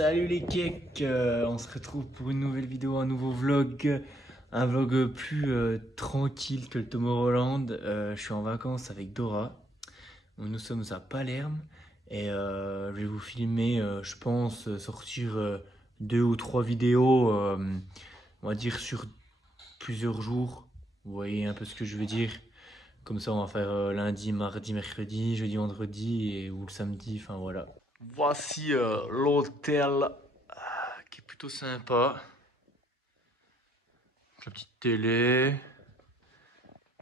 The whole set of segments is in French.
Salut les cakes, on se retrouve pour une nouvelle vidéo, un nouveau vlog. Un vlog plus tranquille que le Tomorrowland. Je suis en vacances avec Dora. Nous sommes à Palerme. Et je vais vous filmer, je pense, sortir 2 ou 3 vidéos, on va dire sur plusieurs jours. Vous voyez un peu ce que je veux dire. Comme ça, on va faire lundi, mardi, mercredi, jeudi, vendredi ou le samedi, enfin voilà. Voici l'hôtel qui est plutôt sympa. La petite télé.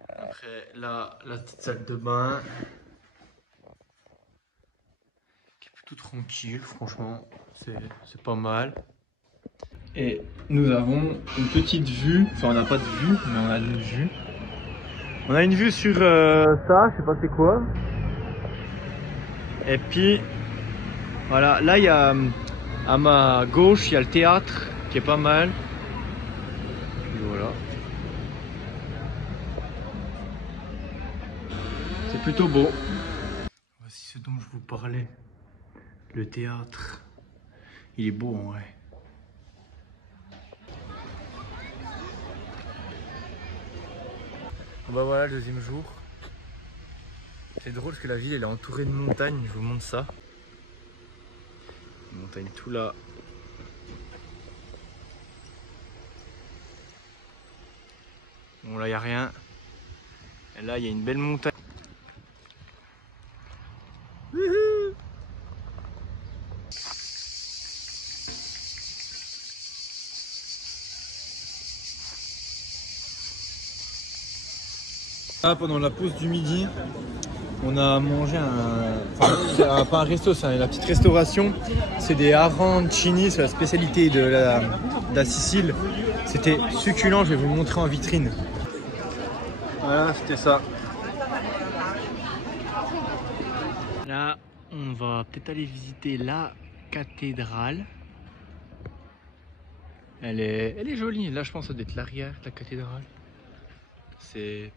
Après, là, la petite salle de bain. Qui est plutôt tranquille, franchement, c'est pas mal. Et nous avons une petite vue, enfin on n'a pas de vue, mais on a une vue. On a une vue sur ça, je sais pas c'est quoi. Et puis, voilà, là il y a, à ma gauche, il y a le théâtre qui est pas mal. Et voilà. C'est plutôt beau. Voici ce dont je vous parlais. Le théâtre. Il est beau en vrai. Bah voilà le deuxième jour. C'est drôle parce que la ville elle est entourée de montagnes, je vous montre ça. Une montagne tout là. Bon là il n'y a rien. Et là il y a une belle montagne. Là, pendant la pause du midi, on a mangé pas un resto, c'est la petite restauration. C'est des arancini, c'est la spécialité de la Sicile. C'était succulent, je vais vous montrer en vitrine. Voilà, c'était ça. Là, on va peut-être aller visiter la cathédrale. Elle est jolie. Là, je pense que ça doit être l'arrière de la cathédrale.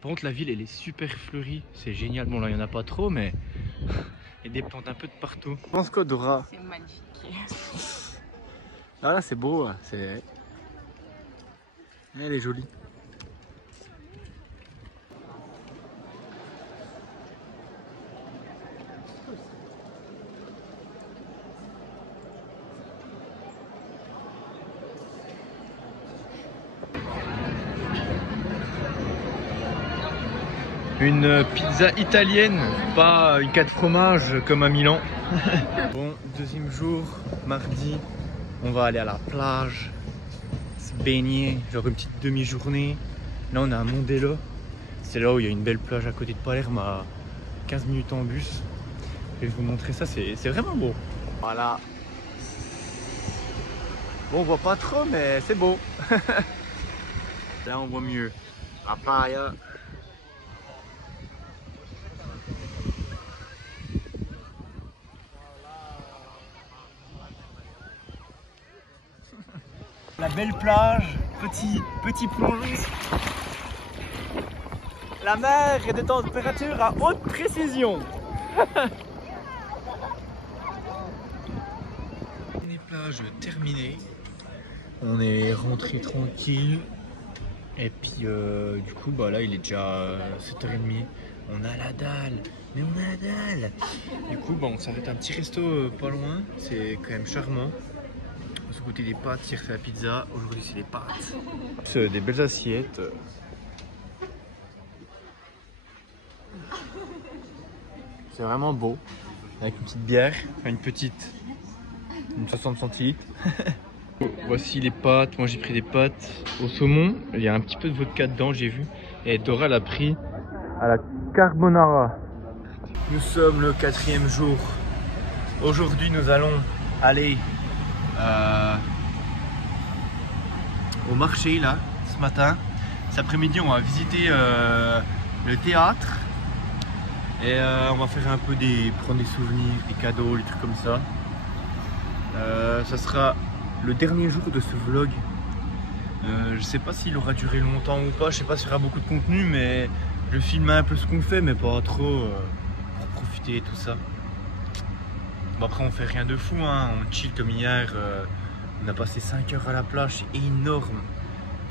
Par contre, la ville, elle est super fleurie. C'est génial. Bon, là, il n'y en a pas trop, mais il y a des plantes un peu de partout. Je pense quoi, Dora? C'est magnifique. Ah là, c'est beau. Elle est jolie. Une pizza italienne, pas une 4 fromages comme à Milan. Bon, deuxième jour, mardi, on va aller à la plage, se baigner, genre une petite demi-journée. Là on est à Mondello, c'est là où il y a une belle plage à côté de Palerme à 15 minutes en bus. Je vais vous montrer ça, c'est vraiment beau. Voilà. Bon, on voit pas trop, mais c'est beau. Là on voit mieux. La playa. La belle plage, petit plongeon. La mer est de température à haute précision. Les plages terminées. On est rentré tranquille. Et puis du coup bah là il est déjà 7h30. On a la dalle. Mais on a la dalle. Du coup bah, on s'arrête à un petit resto pas loin. C'est quand même charmant. Ce côté des pâtes, hier c'est la pizza, aujourd'hui c'est les pâtes. C'est des belles assiettes. C'est vraiment beau. Avec une petite bière, enfin une 60 centilitres. Voici les pâtes, moi j'ai pris des pâtes au saumon. Il y a un petit peu de vodka dedans, j'ai vu. Et Dora l'a pris à la carbonara. Nous sommes le 4e jour. Aujourd'hui nous allons aller au marché là ce matin. Cet après-midi on va visiter le théâtre et on va faire un peu prendre des souvenirs, des cadeaux, des trucs comme ça. Ça sera le dernier jour de ce vlog. Je sais pas s'il aura duré longtemps ou pas, je sais pas s'il y aura beaucoup de contenu, mais je filme un peu ce qu'on fait mais pas trop pour profiter et tout ça. Bon, après on fait rien de fou, hein. On chill comme hier. On a passé 5 heures à la plage, c'est énorme.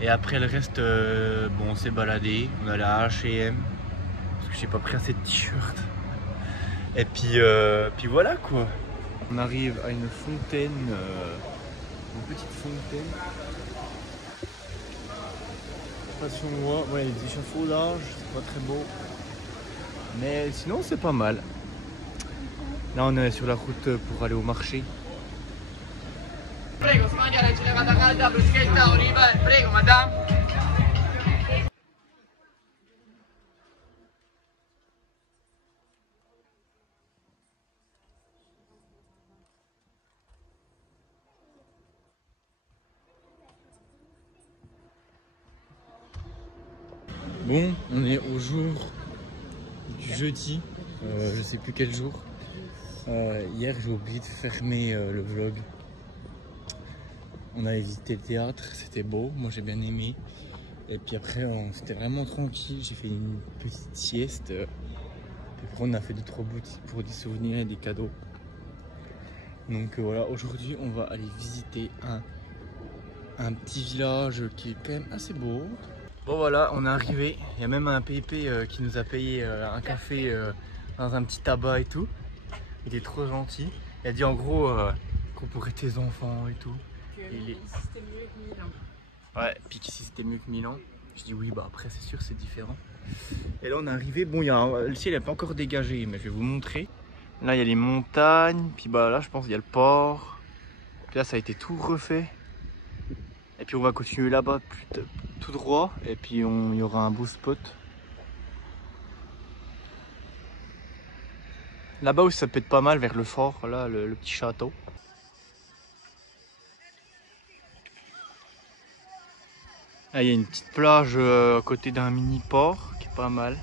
Et après le reste, bon, on s'est baladé. On est allé à H&M parce que j'ai pas pris assez de t-shirts. Et puis voilà quoi. On arrive à une fontaine, une petite fontaine. Je sais pas si on voit, ouais, les échafaudages, c'est pas très beau. Mais sinon c'est pas mal. Là on est sur la route pour aller au marché. Prego, si mangia la gelata calda, bruschetta, oliva, prego madame. Bon, on est au jour du jeudi, je sais plus quel jour. Hier j'ai oublié de fermer le vlog. On avait visité le théâtre, c'était beau, moi j'ai bien aimé. Et puis après c'était vraiment tranquille, j'ai fait une petite sieste. Et après on a fait 2-3 boutiques pour des souvenirs et des cadeaux. Donc voilà, aujourd'hui on va aller visiter un petit village qui est quand même assez beau. Bon voilà, on est arrivé, il y a même un pépé qui nous a payé un café dans un petit tabac et tout. Il est trop gentil. Il a dit en gros qu'on pourrait tes enfants et tout. Et c'était mieux que Milan. Ouais, puis qu'ici c'était mieux que Milan. Je dis oui, bah après c'est sûr c'est différent. Et là on est arrivé, bon le ciel n'est pas encore dégagé, mais je vais vous montrer. Là il y a les montagnes, puis bah là je pense qu'il y a le port. Puis là ça a été tout refait. Et puis on va continuer là-bas tout droit, et puis il y aura un beau spot. Là-bas où ça peut être pas mal vers le fort, là le petit château. Là il y a une petite plage à côté d'un mini port qui est pas mal.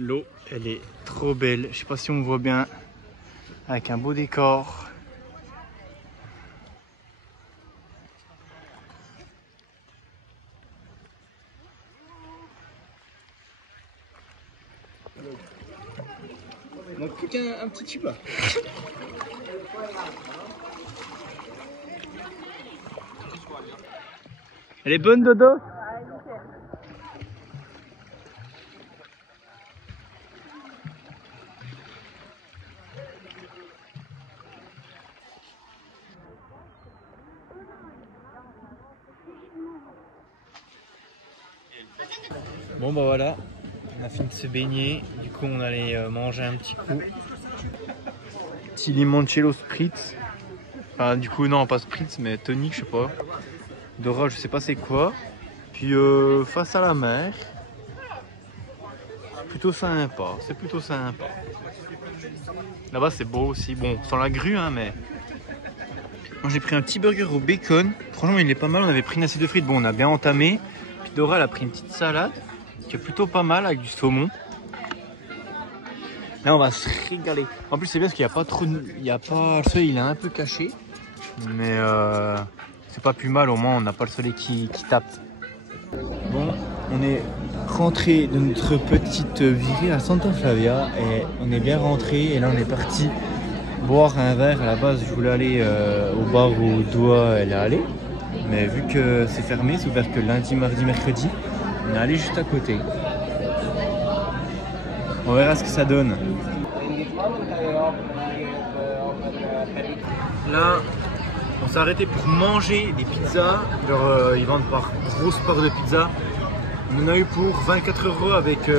L'eau elle est trop belle, je sais pas si on voit bien, avec un beau décor. Il manque plus qu'un petit tuba. Elle est bonne Dodo? Bon bah voilà, on a fini de se baigner, du coup on allait manger un petit coup. Petit limoncello spritz. Enfin du coup non pas spritz mais tonic je sais pas. Dora je sais pas c'est quoi. Puis face à la mer. C'est plutôt sympa, c'est plutôt sympa. Là-bas c'est beau aussi, bon sans la grue hein mais... Moi j'ai pris un petit burger au bacon, franchement il est pas mal, on avait pris une assiette de frites, bon on a bien entamé. Puis Dora elle a pris une petite salade. Qui est plutôt pas mal avec du saumon. Là on va se régaler. En plus c'est bien parce qu'il n'y a pas trop de... Il y a pas... Le soleil il est un peu caché. Mais c'est pas plus mal, au moins on n'a pas le soleil qui tape. Bon, on est rentré de notre petite virée à Santa Flavia. Et on est bien rentré. Et là on est parti boire un verre. À la base je voulais aller au bar où Doua elle est allée. Mais vu que c'est fermé, c'est ouvert que lundi, mardi, mercredi. On est allé juste à côté. On verra ce que ça donne. Là, on s'est arrêté pour manger des pizzas. Genre, ils vendent par grosse part de pizza. On en a eu pour 24 € avec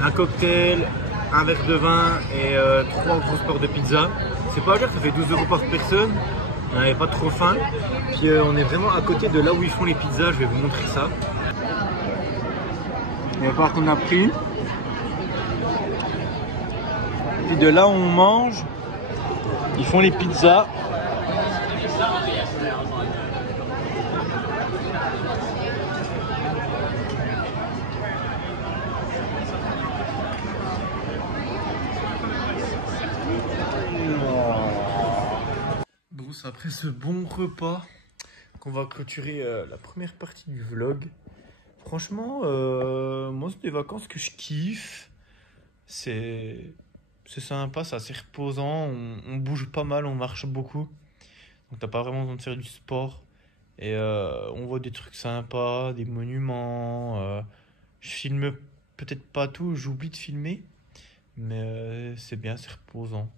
un cocktail, un verre de vin et 3 grosses parts de pizza. C'est pas cher, ça fait 12 € par personne. On n'avait pas trop faim. Puis on est vraiment à côté de là où ils font les pizzas. Je vais vous montrer ça. Et à part qu'on a pris. Puis de là où on mange, ils font les pizzas. Bon, c'est après ce bon repas qu'on va clôturer la première partie du vlog. Franchement, moi, c'est des vacances que je kiffe. C'est c'est sympa, c'est assez reposant. On bouge pas mal, on marche beaucoup. Donc, t'as pas vraiment besoin de faire du sport. Et on voit des trucs sympas, des monuments. Je filme peut-être pas tout, j'oublie de filmer. Mais c'est bien, c'est reposant.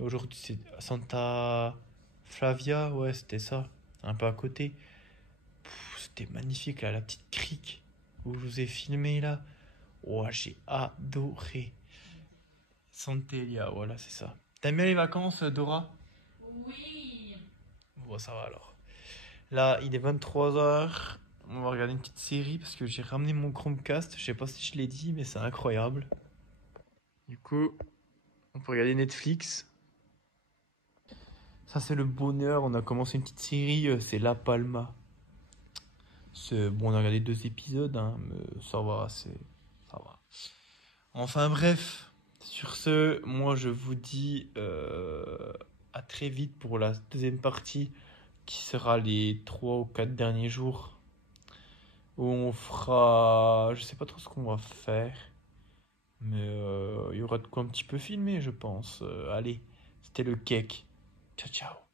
Et aujourd'hui, c'est Santa Flavia, ouais, c'était ça. Un peu à côté. C'était magnifique, là, la petite crique où je vous ai filmé, là. Oh, j'ai adoré. Santelia, voilà, c'est ça. T'aimes bien les vacances, Dora? Oui. Bon, ça va alors. Là, il est 23 h. On va regarder une petite série parce que j'ai ramené mon Chromecast. Je sais pas si je l'ai dit, mais c'est incroyable. Du coup, on peut regarder Netflix. Ça, c'est le bonheur. On a commencé une petite série, c'est La Palma. Bon, on a regardé 2 épisodes, hein, mais ça va, ça va. Enfin bref, sur ce, moi je vous dis à très vite pour la deuxième partie qui sera les 3 ou 4 derniers jours où on fera, je sais pas trop ce qu'on va faire, mais il y aura de quoi un petit peu filmer, je pense. Allez, c'était le cake. Ciao ciao.